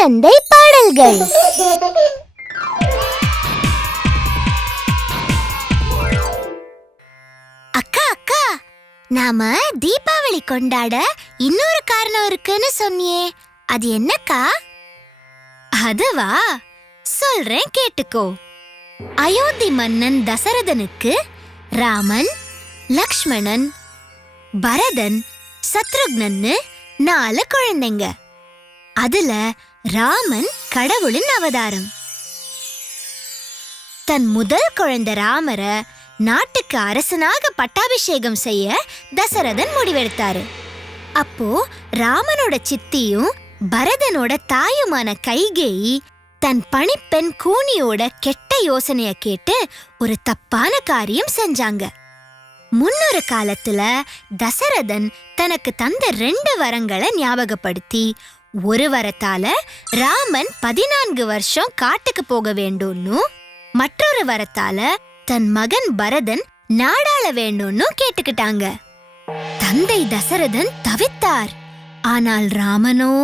குழந்தை பாடல்கள். அக்கா அக்கா, நாம தீபாவளி கொண்டாட இன்னொரு காரணம் இருக்குன்னு சொன்னியே, அது என்னக்கா? அதுவா, சொல்றேன் கேட்டுக்கோ. அயோத்தி மன்னன் தசரதனுக்கு ராமன், லக்ஷ்மணன், பரதன், சத்ருக்னன்னு 4 குழந்தைங்க. அதுல ராமன் கடவுளின் அவதாரம். தன் முதல் குழந்தை ராமர நாட்டுக்கு அரசனாக பட்டாபிஷேகம் செய்ய தசரதன் முடிவெடுத்தாரு. அப்போ ராமனோட சித்தியும் பரதனோட தாயுமான கைகேயி தன் பணிப்பெண் கூனியோட கெட்ட யோசனைய கேட்டு ஒரு தப்பான காரியம் செஞ்சாங்க. முன்னொரு காலத்துல தசரதன் தனக்கு தந்த 2 வரங்களை ஞாபகப்படுத்தி, ஒரு வரத்தால ராமன் 14 வருஷம் காட்டுக்கு போக வேண்டும்னு, மற்றொரு வரத்தால தன் மகன் பரதன் நாடாள வேண்டும்னு கேட்டுக்கிட்டாங்க. தந்தை தசரதன் தவித்தார். ஆனால் ராமனோ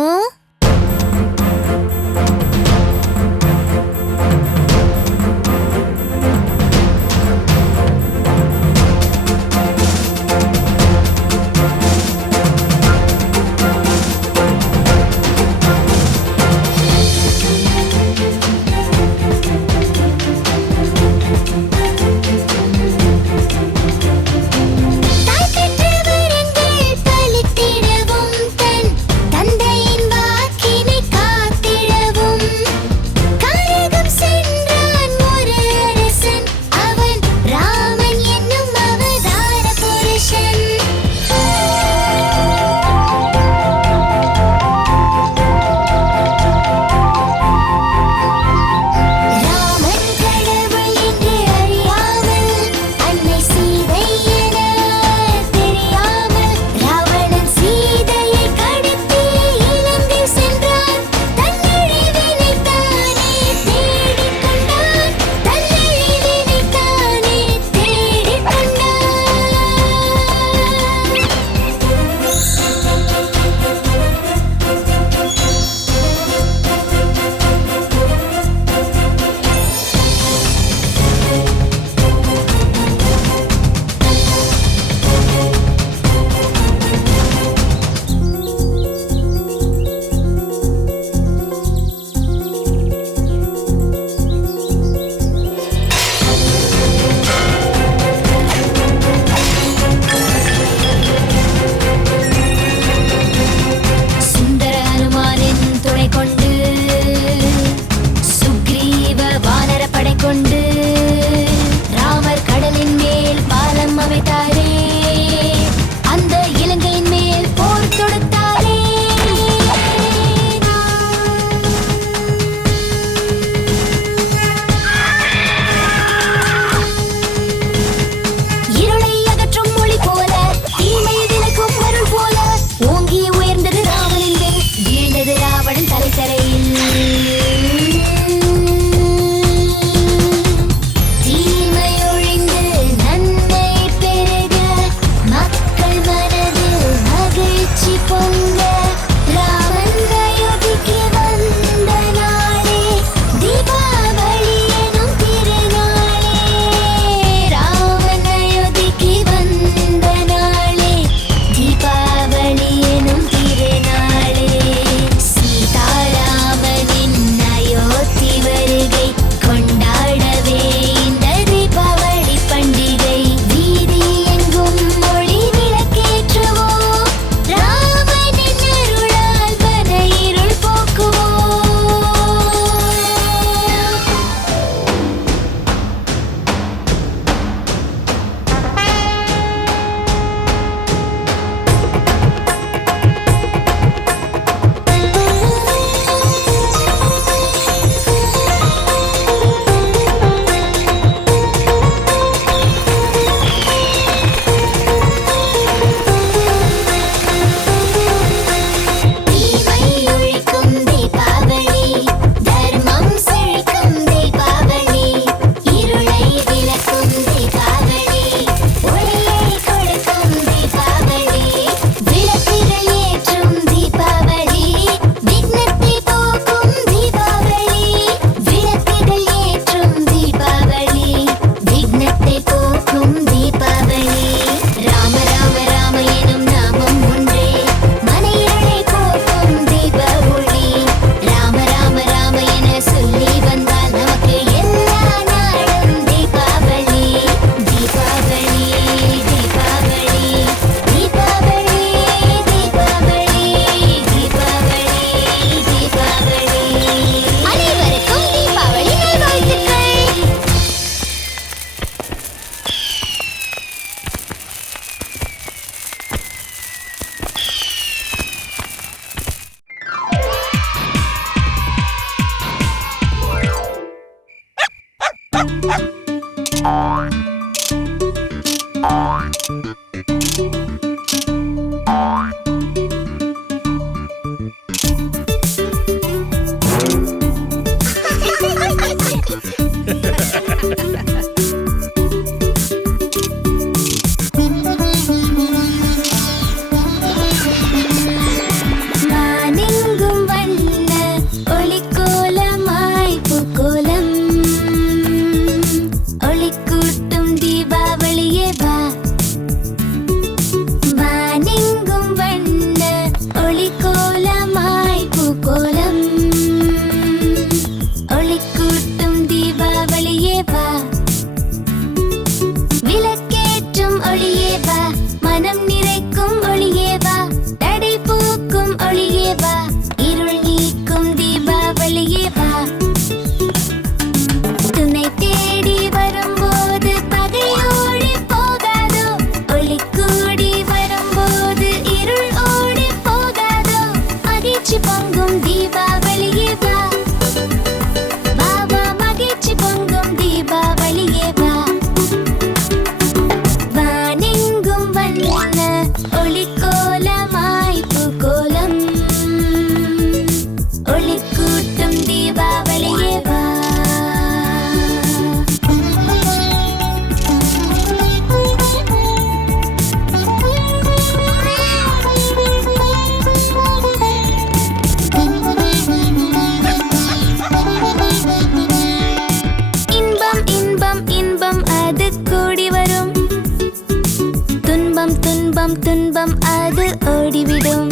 துன்பம் அது ஓடிவிடும்.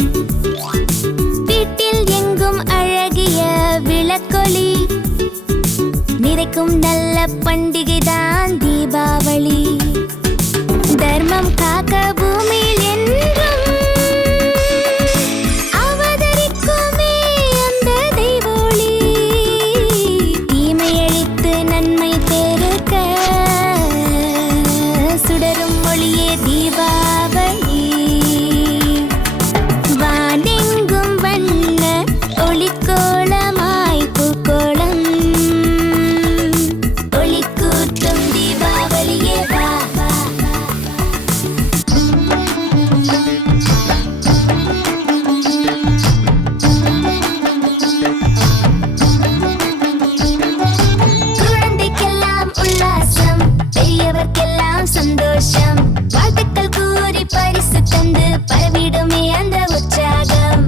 வீட்டில் எங்கும் அழகிய விளக்கொளி நிறைக்கும் நல்ல பண்டிகைதான் தீபாவளி. தர்மம் காக்க பூமியில் என்றும் அவதரிக்குமே அந்த தெய்வொளி. தீமையழித்து நன்மை பெருக்க சுடரும் ஒளியே தீபாவளி. வானெங்கும் வண்ண ஒளிக்கோலமாய் பூக்கோளம் ஒளிக்கூட்டும் தீபாவளியே வா. குழந்தைக்கெல்லாம் உல்லாசம், பெரியவர்க்கெல்லாம் சந்தோஷம். வாழ்த்துக்கள் கூறி பரிசு தந்து பரவிடுமே அந்த உற்சாகம்.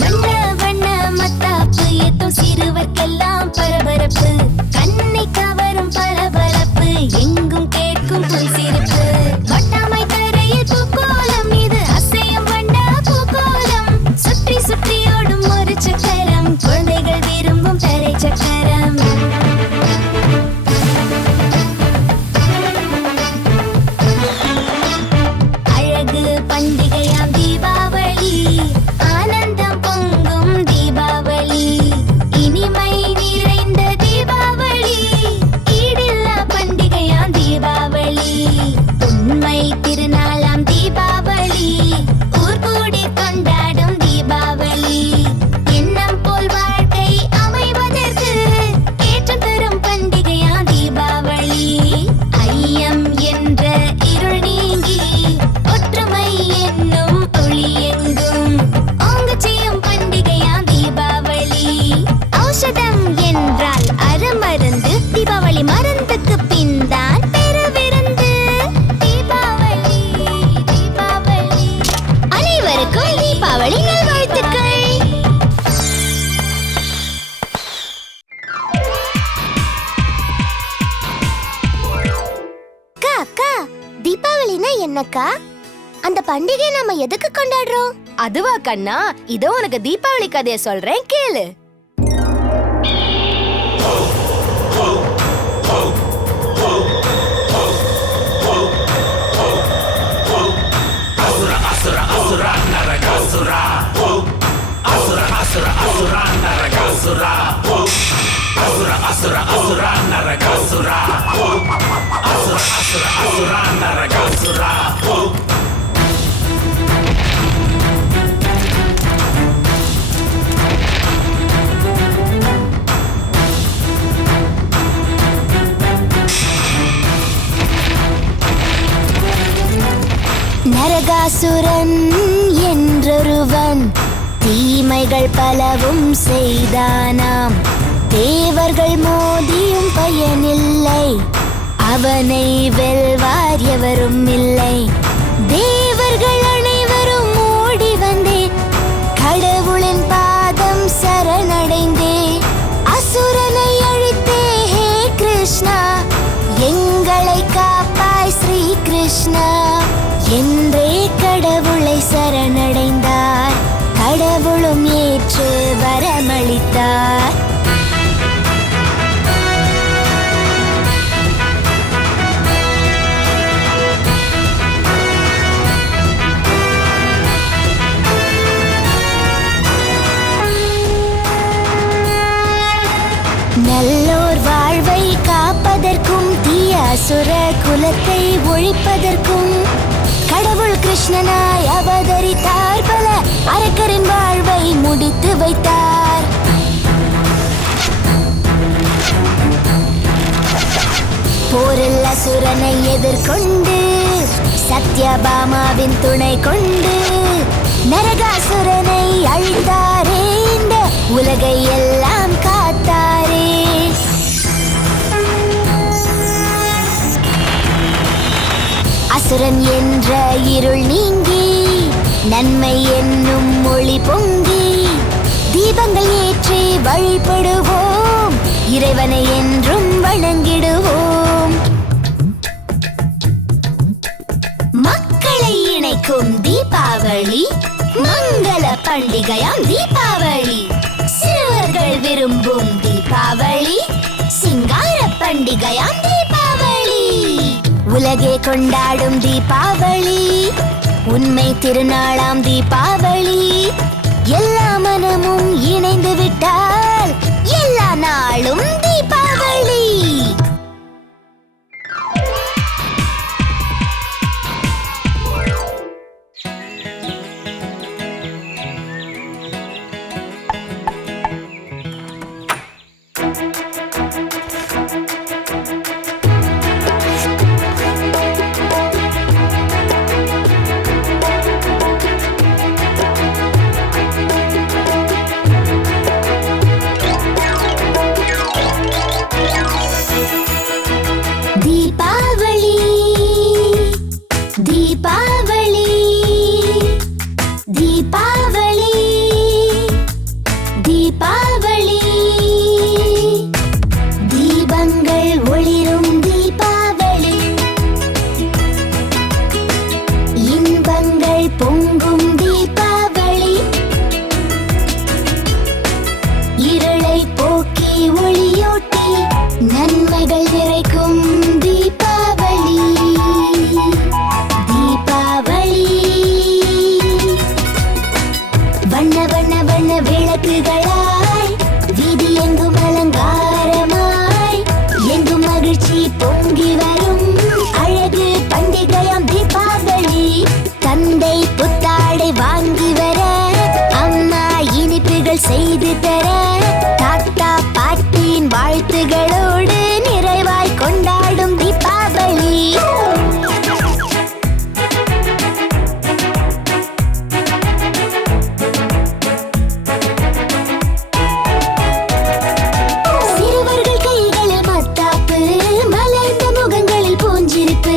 வண்ண வண்ண மத்தாப்பு ஏத்தும் சிறுவர்க்கெல்லாம் பரபரப்பு. கண்ணை கவரும் பரபரப்பு, எங்கும் கேட்கும் பொய் சிரிப்பு. வட்டாமை தரையில் பூக்கோலம், இது அசையும் வண்ண பூக்கோலம். சுற்றி சுற்றி ஓடும் ஒரு சக்கரம், குழந்தைகள் விரும்பும் தரை சக்கரம். அழகு பண்டிகையாம் தீபாவளி, ஆனந்தம் பொங்கும் தீபாவளி. இனிமை நிறைந்த தீபாவளி, ஈடில்லா பண்டிகையாம் தீபாவளி. உண்மை திருநாளாம் தீபாவளி, ஊர் கூடி கொண்டாடும் தீபாவளி. எண்ணம் போல் வாழ்க்கை அமைவதற்கு ஏற்றம் தரும் பண்டிகையாம் தீபாவளி. ஐயம் என்ற இருள் நீங்கி ஒற்றுமை என்னும் ஒளி எங்கும் ஓங்கச் செய்யும் பண்டிகையாம் தீபாவளி. ஔஷதம் என்றால் அறமருந்து, தீபாவளி மருந்துக்கு பின்தான் பெருவிருந்து. தீபாவளி தீபாவளி, அனைவருக்கும் தீபாவளி நல்வாழ்த்துக்கள். அக்கா அக்கா, தீபாவளினா என்னக்கா? அந்த பண்டிகை நாம எதுக்கு கொண்டாடுறோம்? அதுவா கண்ணா, இதோ உனக்கு தீபாவளி கதைய சொல்றேன், கேளு. நரகாசுரன் என்றொருவன் தீமைகள் பலவும் செய்தானாம். தேவர்கள் மோதியும் பயனில்லை, அவனை வெல்வார் எவரும் இல்லை. தேவர்கள் அனைவரும் ஓடி வந்தே கடவுளின் பாதம் சரணடைந்தே அசுரனை அழித்தே. ஹே கிருஷ்ணா, எங்களை காப்பாய் ஸ்ரீ கிருஷ்ணா என்றே கடவுளை சரணடைந்தார். கடவுளும் ஏற்று வரமளித்தார். நல்லோர் வாழ்வை காப்பதற்கும் தீய அசுர குலத்தை ஒழிப்பதற்கும் கடவுள் கிருஷ்ணனாய் அவதரித்தார். பல அரக்கரின் வாழ்வை முடித்து வைத்தார். போரில் அசுரனை எதிர்கொண்டு சத்யபாமாவின் துணை கொண்டு நரகாசுரனை அழித்தாரே. இந்த உலகை எல்லாம் காத்தாரே. அசுரன் என்ற இருள் நீங்கி நன்மை என்னும் மொழி பொங்கி தீபங்கள் ஏற்றி வழிபடுவோம், இறைவனை என்றும் வணங்கிடுவோம். மக்களை இணைக்கும் தீபாவளி, மங்கள பண்டிகையாம் தீபாவளி. சிறுவர்கள் விரும்பும் தீபாவளி, சிங்கார பண்டிகையாம் தீபாவளி. உலகே கொண்டாடும் தீபாவளி, உண்மை திருநாளாம் தீபாவளி. எல்லா மனமும் இணைந்து விட்டால் எல்லா நாளும் தீபாவளி. செய்து தர தாத்தா பாட்டியின் வாழ்த்துகளோடு நிறைவாய் கொண்டாடும் தீபாவளி. சிறுவர்கள் கைகளில் மத்தாப்பு, மலர்ந்த முகங்களில் பூஞ்சிருப்பு,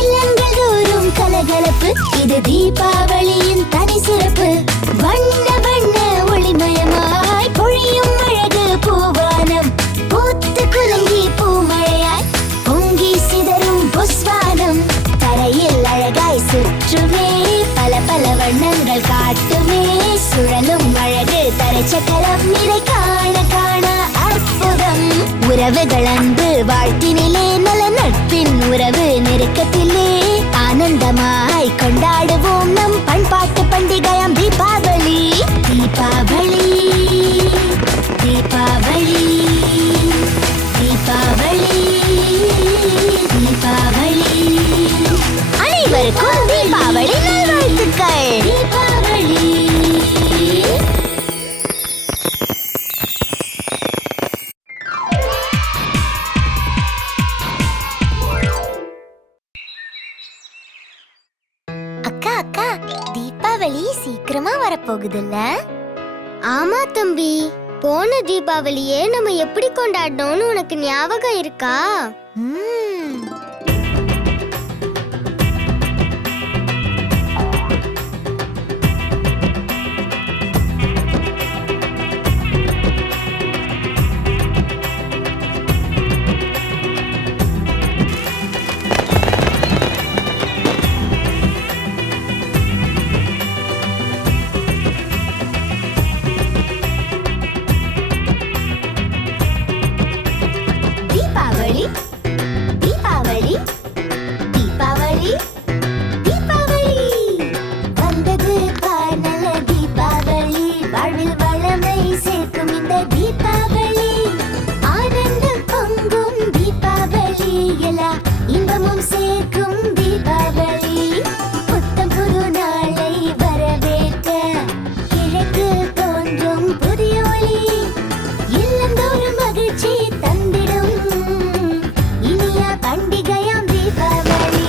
இல்லங்கள் தோறும் கலகலப்பு. இது தீபாவளியின் தனி சிறப்பு. வண்ண வண்ண ஒளிமயமாய் பொழியும் அழகு பூவானம், பூத்து குலுங்கி பூமழையாய் பொங்கி சிதறும் புஸ்வானம். தரையில் அழகாய் சுற்றுமே, பல பல வண்ணங்கள் காட்டுமே. சுழலும் அழகு தரைச்சக்கரம், இதை காண காண அற்புதம். உறவுகள் அன்பு வாழ்த்தினிலே, நல நட்பின் உறவு நெருக்கத்திலே ஆனந்தமாய் கொண்டாடுவோம் நம் பண்பாட்டு பண்டிகையாம் தீபாவளி. தீபாவளி தீபாவளி தீபாவளி தீபாவளி. அனைவருக்கும் தீபாவளி நல்வாழ்த்துக்கள். தீபாவளி. தீபாவளி சீக்கிரமா வரப்போகுதுல்ல? ஆமா தம்பி, போன தீபாவளியே நம்ம எப்படி கொண்டாடணும்னு உனக்கு ஞாபகம் இருக்கா? ம்ம். தீபாவளி தீபாவளி தீபாவளி தீபாவளி வந்தது பார் நல்ல தீபாவளி, வாழ்வில் வளமை சேர்க்கும் இந்த தீபாவளி, ஆனந்தம் பொங்கும் தீபாவளி, எல்லா இன்பமும் சேர்க்கும் தீபாவளி, புத்தம் புது நாளை வரவேற்க கிழக்கு தோன்றும் புதிய ஒளி, இல்லந்தோறும் மகிழ்ச்சி தந்திடும் இனிய பண்டிகையாம் தீபாவளி.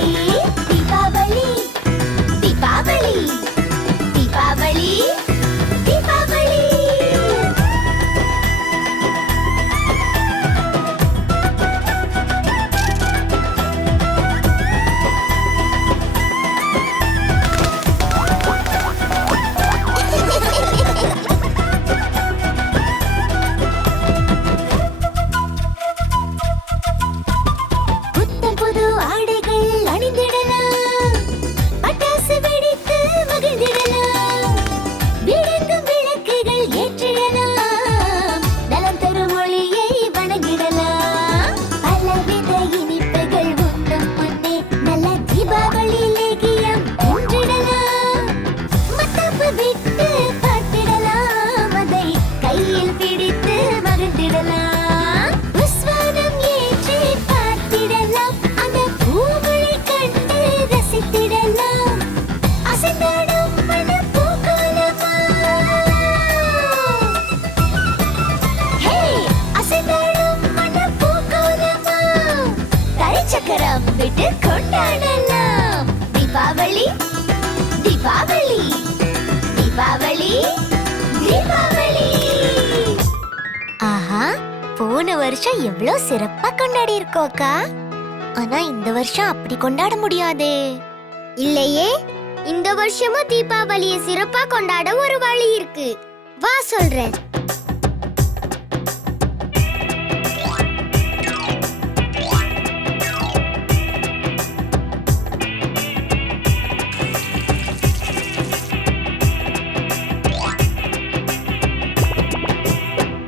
தீபாவளி தீபாவளி தீபாவளி தீபாவளி. புத்தம் புது ஆடைகள் அணிந்திடலாம், பட்டாசு வெடித்து மகிழ்ந்திடலாம், விளங்கும் விளக்குகள் ஏற்றிடலாம், நலம் தரும் மொழியை வணங்கிடலாம், பலவித இனிப்புகள் உண்ணும் முன்னே நல்ல தீபாவளி லேகியம் ஒன்றிடலாம், மத்தாப்பு விட்டு பார்த்திடலாம், அதை கையில் பிடித்து மகிழ்ந்திடலாம், புஸ்வானம் ஏற்றி பார்த்திடலாம், அந்த பூக்களை கண்டு ரசித்திடலாம், அசைந்தாடும் மனப்பூக்கோலமா. ஹே, அசைந்தாடும் மனப்பூக்கோலமா, தரைச்சக்கரம் விட்டு கொண்டாடலாம். தீபாவளி தீபாவளி தீபாவளி தீபாவளி. ஆஹா, போன வருஷம் எவ்வளோ சிறப்பா கொண்டாடி இருக்கோம் அக்கா. ஆனா இந்த வருஷம் அப்படி கொண்டாட முடியாதே. இல்லையே, இந்த வருஷமும் தீபாவளியை சிறப்பா கொண்டாட ஒரு வழி இருக்கு. வா சொல்றேன்.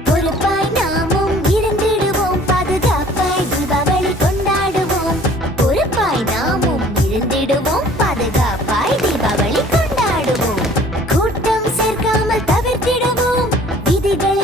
பொறுப்பாய் நாமும் இருந்திடுவோம், பாதுகாப்பாய் தீபாவளி கொண்டாடுவோம். பொறுப்பாய் நாமும் இருந்திடுவோம், பாதுகாப்பாய் தீபாவளி கொண்டாடுவோம். கூட்டம் சேர்க்காமல் தவிர்த்திடுவோம், விதிகளை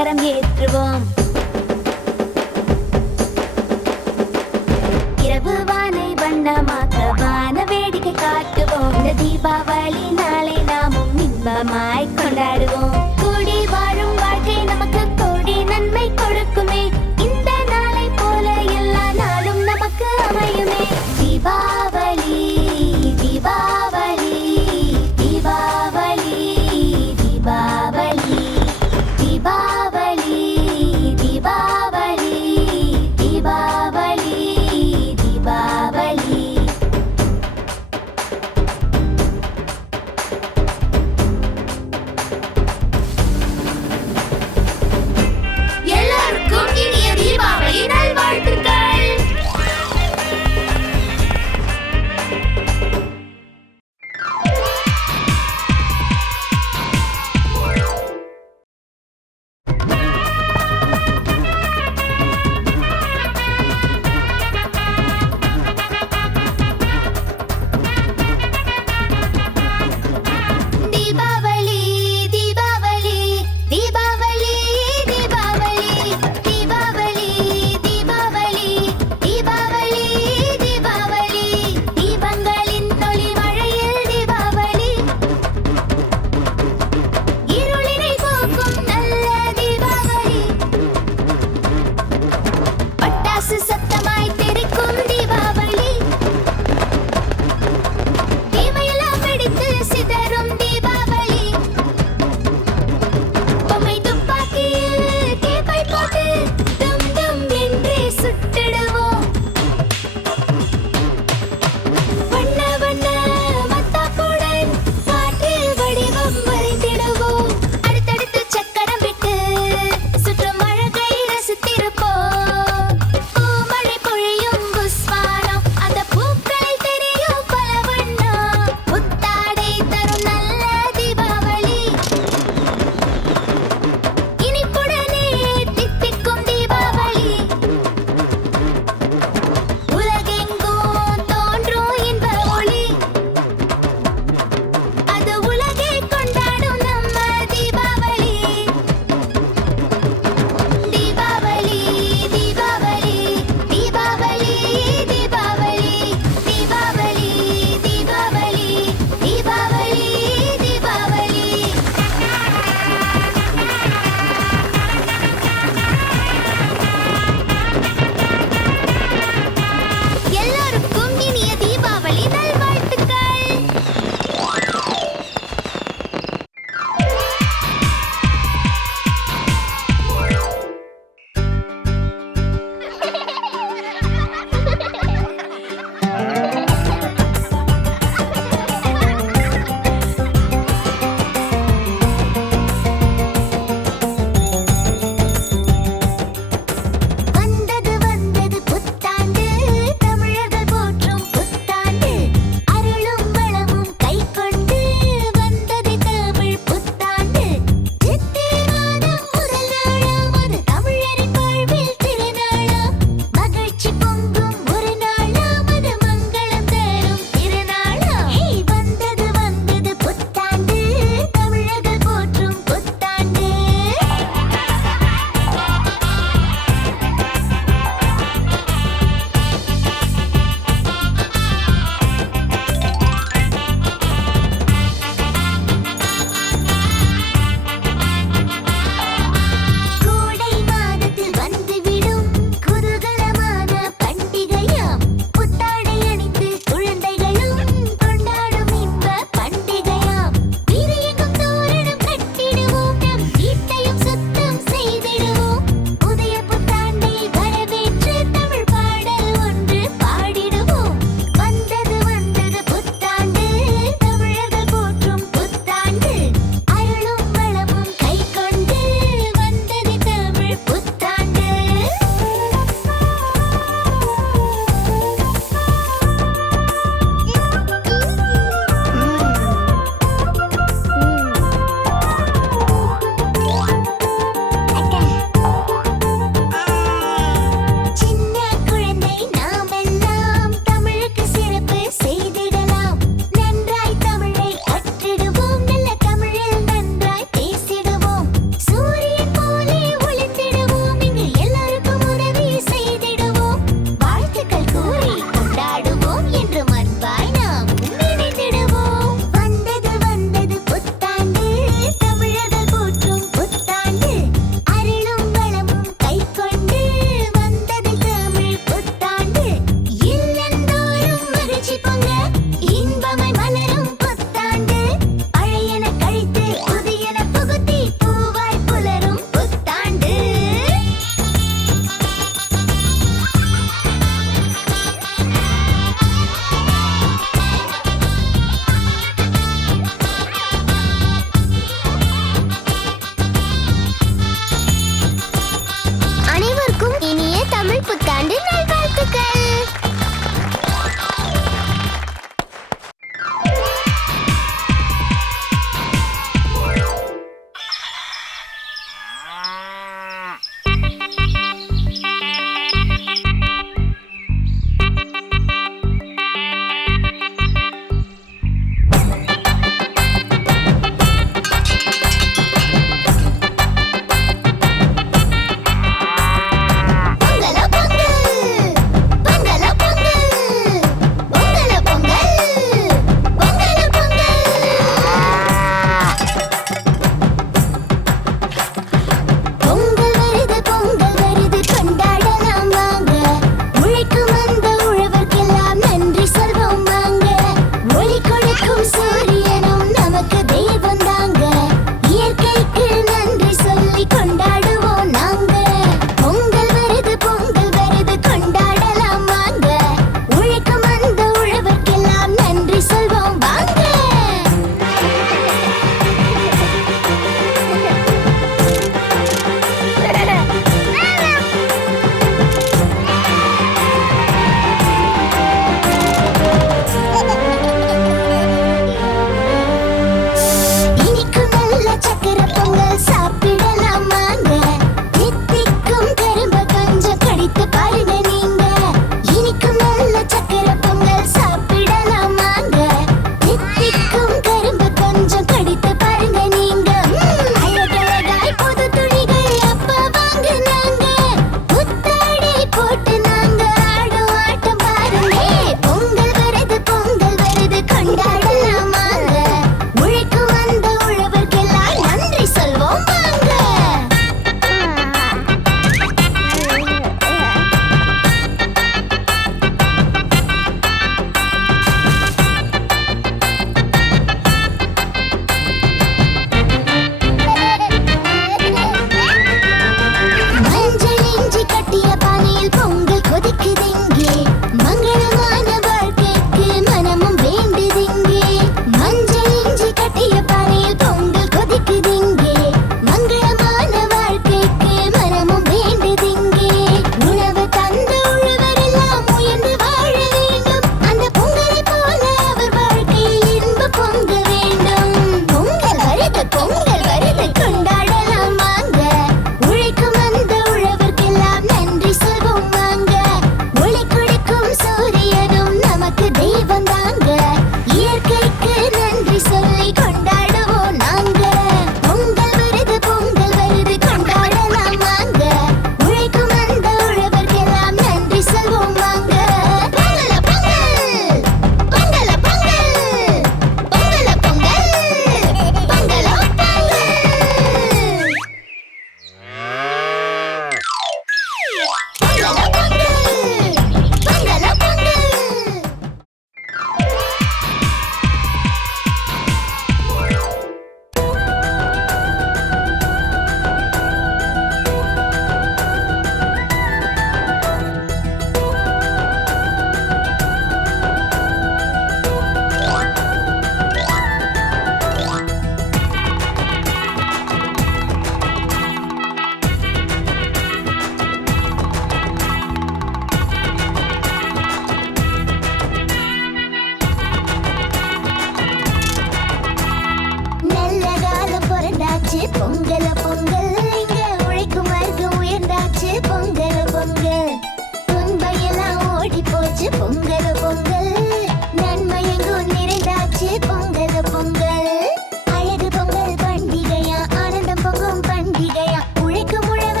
கரம் ஏற்றுவோம். இரவு வானை வண்ணமாக்க வான வேடிக்கை காட்டுவோம். இந்த தீபாவளி நாளை நாமும் இன்பமாய் கொண்டாடுவோம். கூடி வாழும் வாழ்க்கை நமக்கு கோடி நன்மை கொடுக்குமே. இந்த நாளை போல எல்லா நாளும் நமக்கு அமையுமே. தீபாவளி தீபாவளி தீபாவளி தீபாவளி தீபாவளி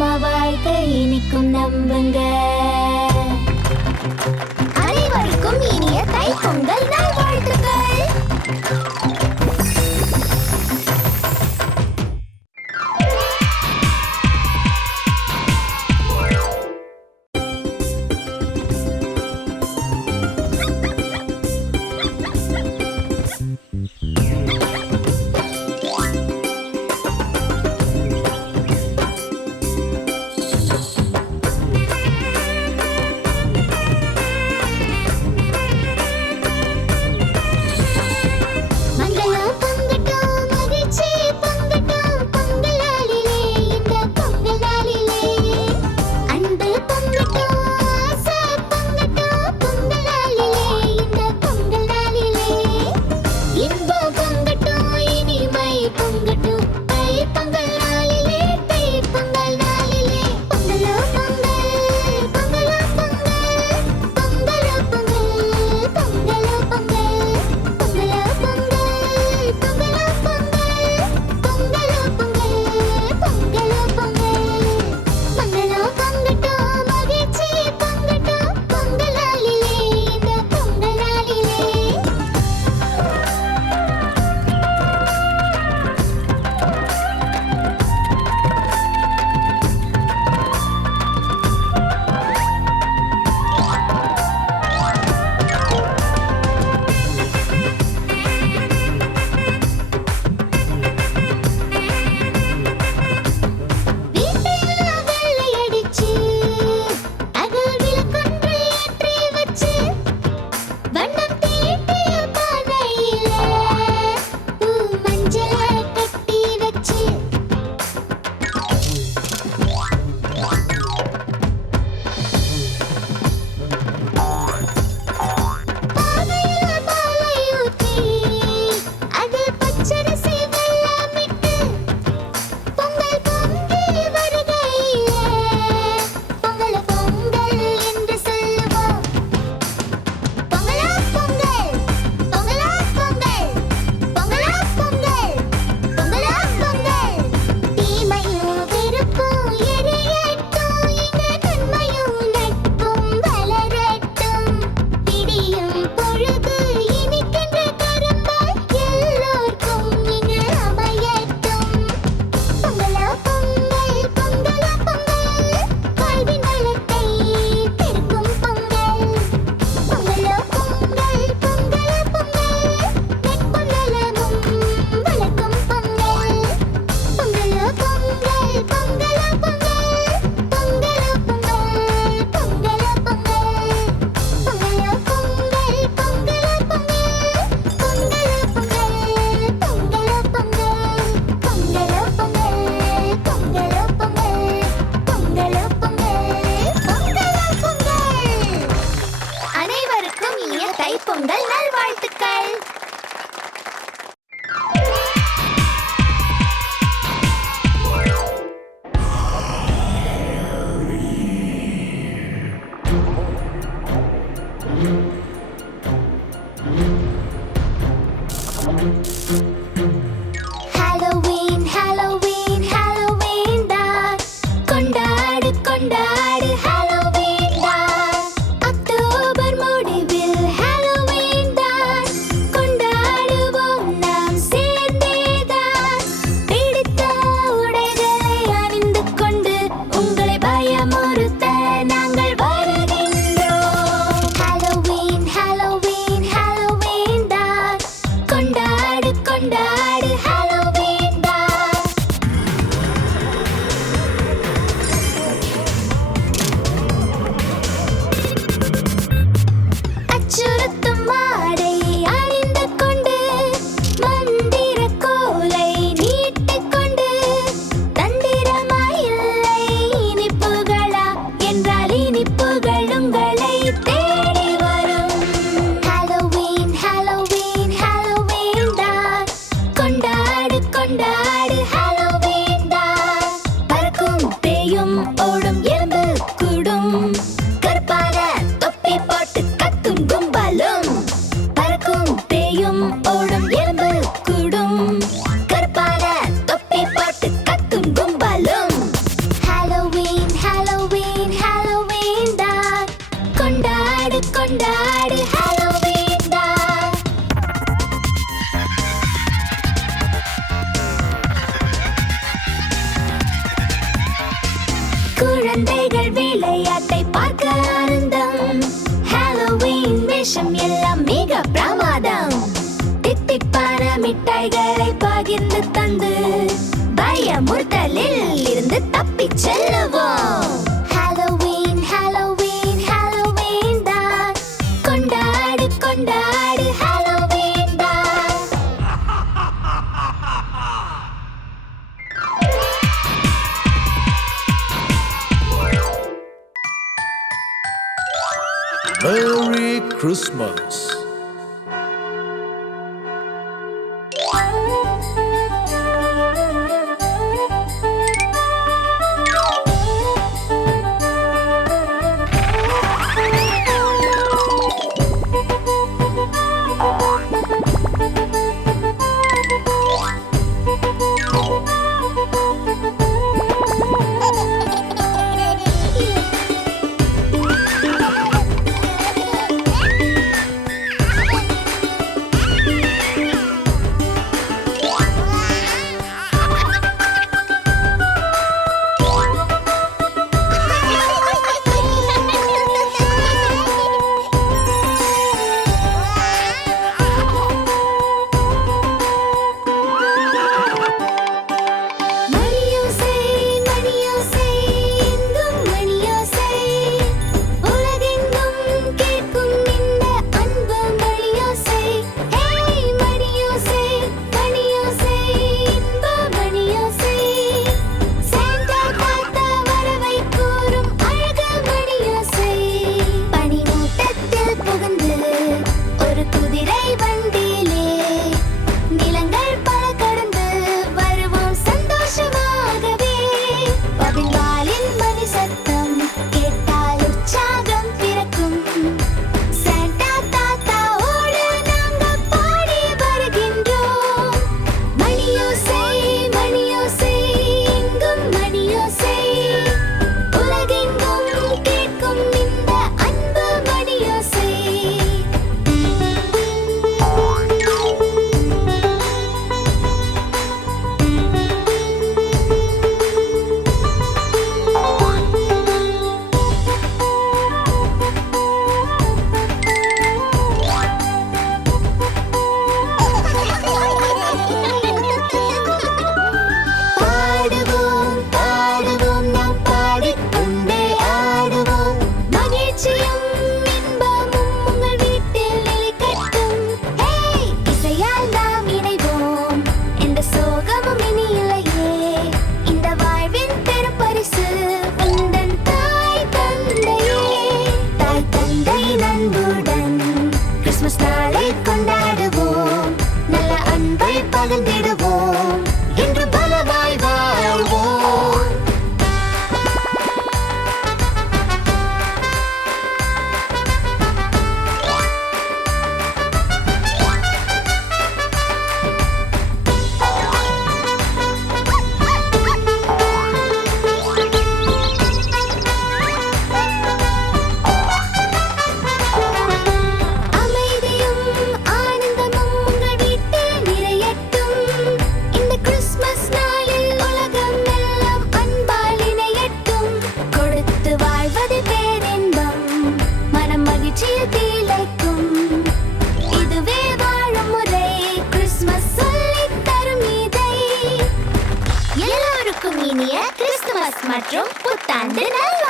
நம்ம வாழ்க்கை இனிக்கும் நம்புங்க. அனைவருக்கும் இனிய தைப்பொங்கல் நல்வாழ்த்துக்கள். தைப்பொங்கல் நல்வாழ்த்துக்கள். ஹாலோவீன் ஹாலோவீன் ஹாலோவீன் தான் கொண்டாடு கொண்டாடு ஹாலோவீன் தான். அக்டோபர் முடிவில் ஹாலோவீன் தான் கொண்டாடுவோம் நாம் சேர்ந்தே தான். பிடித்த உடைகளை அணிந்து கொண்டு உங்களை பயமுறுத்த நாங்கள் வருகின்றோம். ஹாலோவீன் ஹாலோவீன் ஹாலோவீன் தான் கொண்டாடு கொண்டாடு ஹாலோவீன் தான். அச்சுறுத்தும் ஆடை அணிந்து கொண்டு மந்திர கோலை நீட்டிக் கொண்டு தந்திரமாயில்லை இனிப்புகளா என்றால் இனிப்புகள் உங்களை தேடி வரும். ஹாலோவீன் ஹாலோவீன் ஹாலோவீன் தான் கொண்டாடு மிட்டாய்களை பகிர்ந்து தந்து பயமுறுத்தலில் இருந்து தப்பிச் செல்லுவோம். ஹாலோவீன் ஹாலோவீன் ஹாலோவீன் தான் கொண்டாடு கொண்டாடு ஹாலோவீன் தான். Merry Christmas. மணியோசை மணியோசை எங்கும் மணியோசை உலகெங்கும் கேட்கும் இந்த அன்பு மணியோசை. ஹேய் மணியோசை மணியோசை இன்ப மணியோசை சாண்டா தாத்தா வரவை கூறும் அழகு மணியோசை. பனிமூட்டத்தில் புகுந்து ஒரு குதிரை வண்டியிலே நிலங்கள் பல கடந்து வருவோம் சந்தோஷமாகவே. பதின்காலின் மணி சத்தம் கேட்டால் உற்சாகம் பிறக்கும். சாண்டா தாத்தாவோடு நாங்க பாடி வருகின்றோம். மணியோசை மணியோசை எங்கும் மணியோசை உலகெங்கும் கேட்கும் இந்த அன்பு மணியோசை. பாடுவோம் பாடுவோம் நாம் பாடிக்கொண்டே ஆடுவோம். மகிழ்ச்சியும் இன்பமும் உங்கள் வீட்டில் நிலைக்கட்டும். ஹேய் இசையால் நாம் இணைவோம். எந்த சோகமும் இனி இல்லையே. இந்த வாழ்வின் பெரும் பரிசு உந்தன் தாய் தந்தையே. தாய் தந்தை அன்புடன் கிறிஸ்துமஸ் நாளை கொண்டாடுவோம். நல்ல அன்பை பகிர்ந்திடுவோம். என்று பலமாய் வாழ்வோம். அமைதியும் ஆனந்தமும் உங்கள் வீட்டில் நிறையட்டும். இந்த கிறிஸ்துமஸ் நாளில் உலகம் எல்லாம் அன்பால் இணையட்டும். கொடுத்து வாழ்வது பேரின்பம் மனம் மகிழ்ச்சியில் திளைக்கும். இதுவே வாழும் முறை கிறிஸ்துமஸ் சொல்லித் தரும் இதை. எல்லோருக்கும் இனிய கிறிஸ்துமஸ் மற்றும் புத்தாண்டு நல்வாழ்த்துக்கள்.